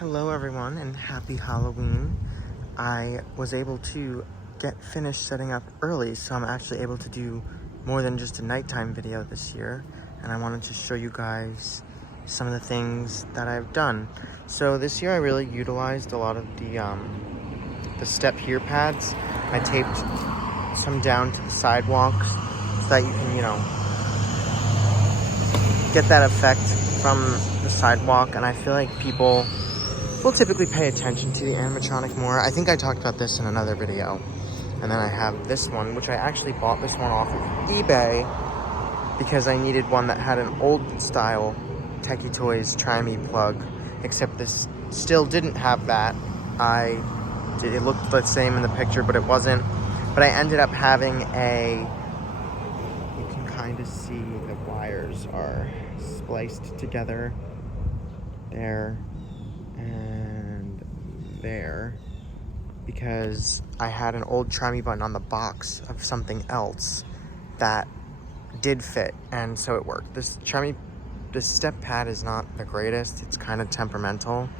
Hello everyone and happy Halloween. I was able to get finished setting up early, so I'm actually able to do more than just a nighttime video this year, and I wanted to show you guys some of the things that I've done. So this year I really utilized a lot of the step here pads. I taped some down to the sidewalks so that you can, get that effect from the sidewalk, and I feel like people will typically pay attention to the animatronic more. I think I talked about this in another video. And then I have this one, which I actually bought this one off of eBay because I needed one that had an old style Techie Toys Try Me plug, except this still didn't have that. It looked the same in the picture, but it wasn't. But I ended up having you can kind of see the wires are spliced together there and there, because I had an old Try Me button on the box of something else that did fit, and so it worked. This step pad is not the greatest. It's kind of temperamental,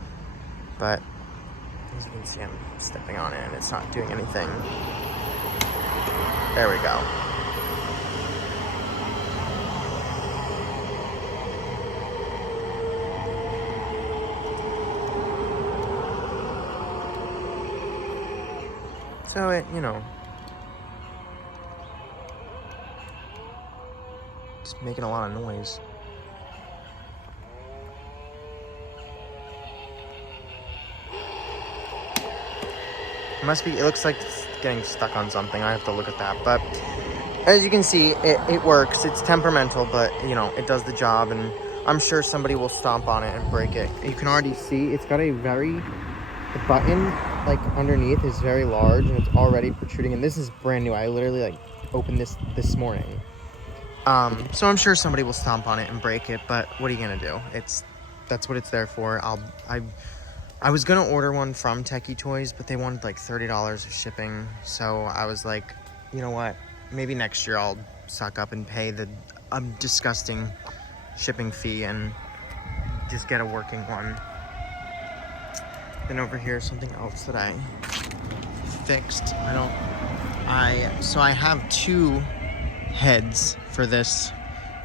but as you can see, I'm stepping on it and it's not doing anything. There we go. So it, just making a lot of noise. It looks like it's getting stuck on something. I have to look at that. But as you can see, it works. It's temperamental, but it does the job, and I'm sure somebody will stomp on it and break it. You can already see it's got the button like underneath is very large, and it's already protruding, and this is brand new. I literally opened this morning. So I'm sure somebody will stomp on it and break it, but what are you gonna do? That's what it's there for. I was gonna order one from Techie Toys, but they wanted like $30 of shipping, so I was like, you know what? Maybe next year I'll suck up and pay the disgusting shipping fee and just get a working one. Then over here, something else that I fixed. So I have two heads for this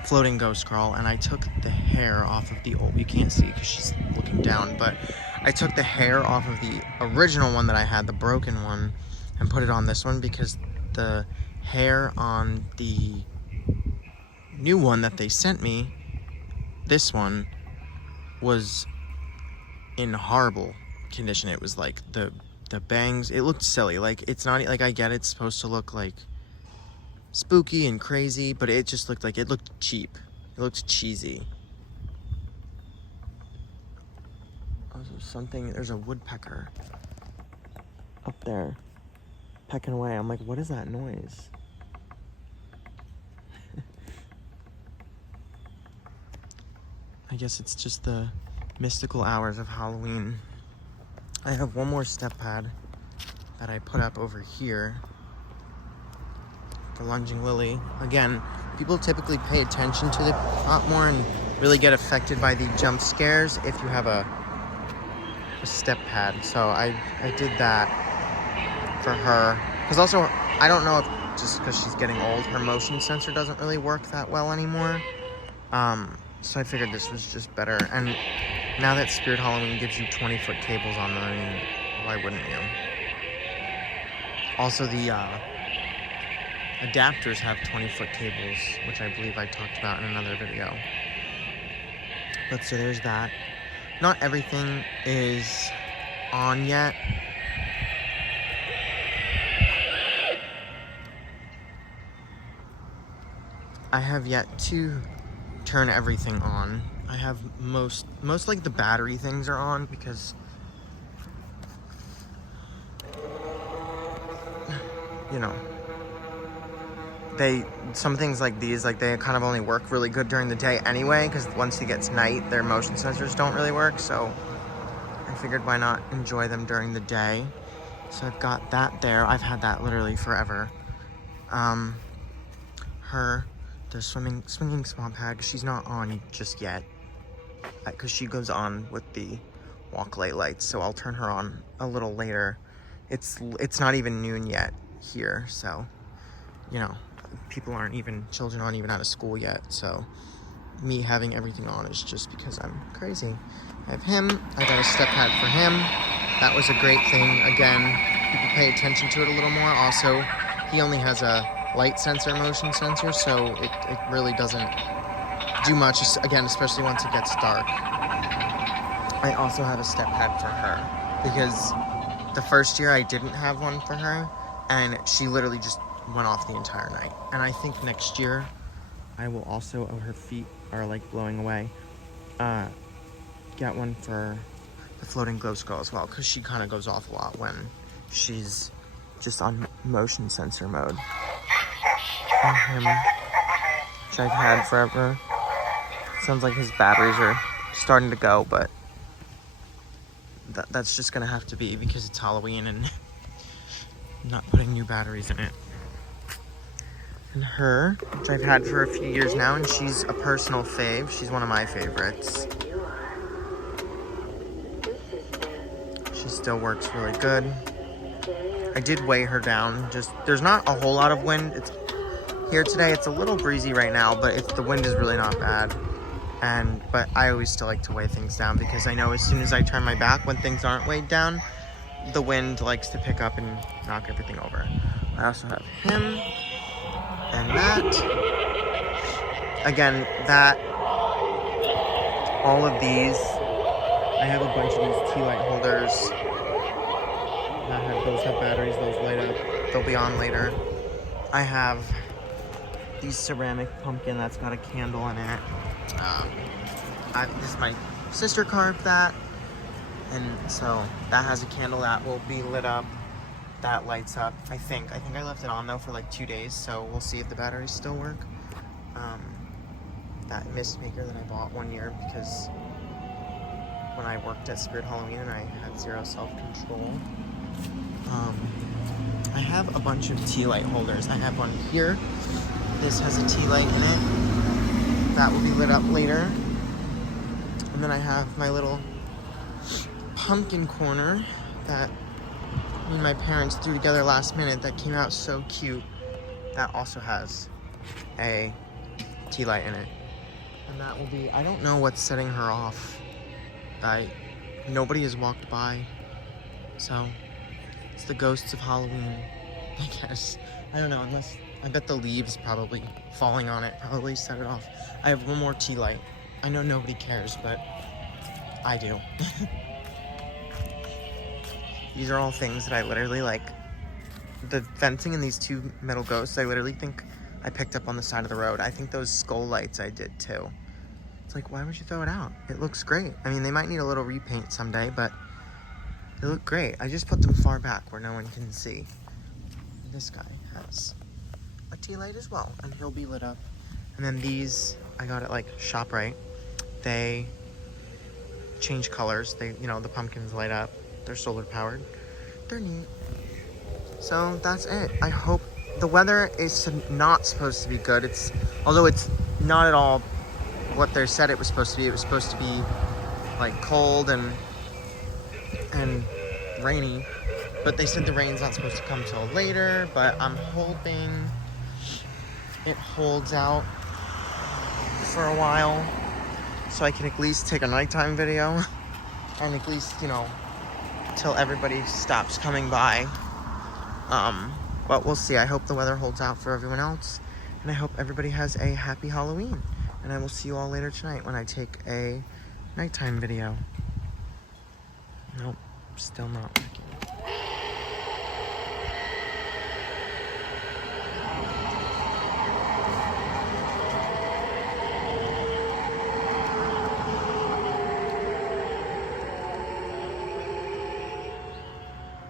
floating ghost girl, and I took the hair off of the old, you can't see because she's looking down, but I took the hair off of the original one that I had, the broken one, and put it on this one because the hair on the new one that they sent me, this one, was in horrible condition. It was like the bangs, it looked silly. Like, it's not like, I get it's supposed to look like spooky and crazy, but it just looked like it looked cheap. It looked cheesy. Oh, there's a woodpecker up there pecking away. I'm like, what is that noise? I guess it's just the mystical hours of Halloween. I have one more step pad that I put up over here for Lunging Lily. Again, people typically pay attention to the lot more and really get affected by the jump scares if you have a step pad. So I did that for her. Because also, I don't know if just because she's getting old, her motion sensor doesn't really work that well anymore. So I figured this was just better. And now that Spirit Halloween gives you 20-foot cables on them, I mean, why wouldn't you? Also, the adapters have 20-foot cables, which I believe I talked about in another video. But so there's that. Not everything is on yet. I have yet to turn everything on. I have most like the battery things are on because some things like these, like, they kind of only work really good during the day anyway, because once it gets night, their motion sensors don't really work. So I figured why not enjoy them during the day. So I've got that there. I've had that literally forever. The swinging swamp hag, she's not on just yet, because she goes on with the walk light lights, so I'll turn her on a little later. It's not even noon yet here, so, you know, children aren't even out of school yet, so me having everything on is just because I'm crazy. I have him, I got a step pad for him. That was a great thing. Again, people pay attention to it a little more. Also, he only has a light sensor, motion sensor, so it really doesn't do much, again, especially once it gets dark. I also have a step pad for her because the first year I didn't have one for her, and she literally just went off the entire night. And I think next year I will also, her feet are like blowing away, get one for the floating glow skull as well, because she kind of goes off a lot when she's just on motion sensor mode. And him, which I've had forever. Sounds like his batteries are starting to go, but that's just gonna have to be because it's Halloween and I'm not putting new batteries in it. And her, which I've had for a few years now, and she's a personal fave. She's one of my favorites. She still works really good. I did weigh her down. Just, there's not a whole lot of wind. It's here today. It's a little breezy right now, but the wind is really not bad. But I always still like to weigh things down because I know as soon as I turn my back when things aren't weighed down, the wind likes to pick up and knock everything over. I also have him and that. Again, all of these, I have a bunch of these tea light holders. Those have batteries, those light up. They'll be on later. I have these ceramic pumpkin that's got a candle in it. My sister carved that, and so that has a candle that will be lit up. That lights up. I think I left it on though for like 2 days, so we'll see if the batteries still work. That mist maker that I bought one year because when I worked at Spirit Halloween and I had zero self-control. I have a bunch of tea light holders. I have one here. This has a tea light in it. That will be lit up later. And then I have my little pumpkin corner that me and my parents threw together last minute that came out so cute. That also has a tea light in it. And that will be, I don't know what's setting her off. Nobody has walked by. So it's the ghosts of Halloween, I guess. I don't know, unless, I bet the leaves probably falling on it probably set it off. I have one more tea light. I know nobody cares, but I do. These are all things that I literally like. The fencing and these two metal ghosts, I literally think I picked up on the side of the road. I think those skull lights I did too. It's like, why would you throw it out? It looks great. I mean, they might need a little repaint someday, but they look great. I just put them far back where no one can see. This guy has a tea light as well, and he'll be lit up. And then these, I got at like ShopRite. They change colors. The pumpkins light up. They're solar powered. They're neat. So that's it. I hope the weather is not supposed to be good. Although it's not at all what they said it was supposed to be. It was supposed to be like cold and rainy, but they said the rain's not supposed to come till later. But I'm hoping it holds out for a while so I can at least take a nighttime video and at least, till everybody stops coming by. But we'll see. I hope the weather holds out for everyone else, and I hope everybody has a happy Halloween. And I will see you all later tonight when I take a nighttime video. Nope, still not working.